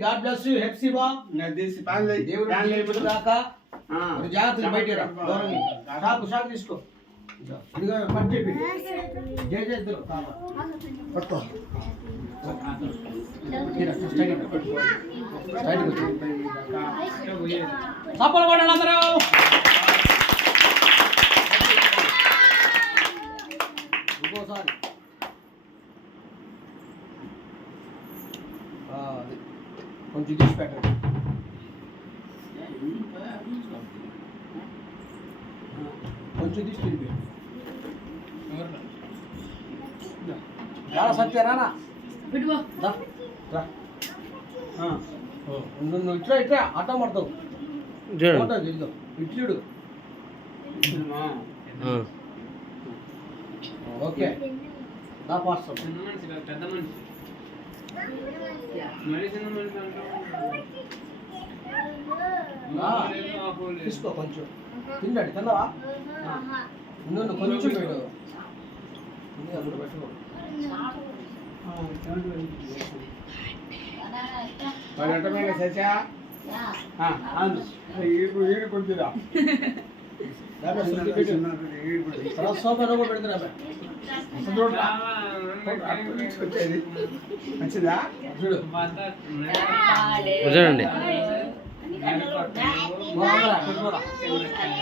God bless you. Hepsiba తీసి pan లే దేవుడు ప్యాన్ లే దీవించును గాక ఆ. మరి జాగ్రత్తగా బయటికి రా. దూరంగా షాపు షాపు తీసుకో. ఇదిగో పని చెప్పి. జై జై ఇద్దరు కాదు. పట్టుకో. ఇక్కడ, స్ట్రైట్గా పట్టుకో. స్ట్రైట్గా కూర్చో. చప్పలు కొట్టండి అందరూ. కొంచెం తీసి పెట్టండి కొంచెం తీసి తిరిగి చాలా సత్య రానా దా, రా. ఆ. నువ్వు నువ్వు ఇట్లా ఇట్లా ఆటో పడతావు. ఫోటో తిరిగావు ఇట్లు ఆ. ఓకే. నా కాదు, పెద్ద మనిషి. తీసుకో కొంచెం. తిన్నాడు తిన్నావా? నువ్వు కొంచెం పెట్టు. అందులో పెట్టుకో వాడు సచ్చా ఆ, అవును ఈడు తర్వాత సోఫా కూడా పెడతారా రావా, వచ్చేది వచ్చిందా చూడు బద్ద, చూడండి.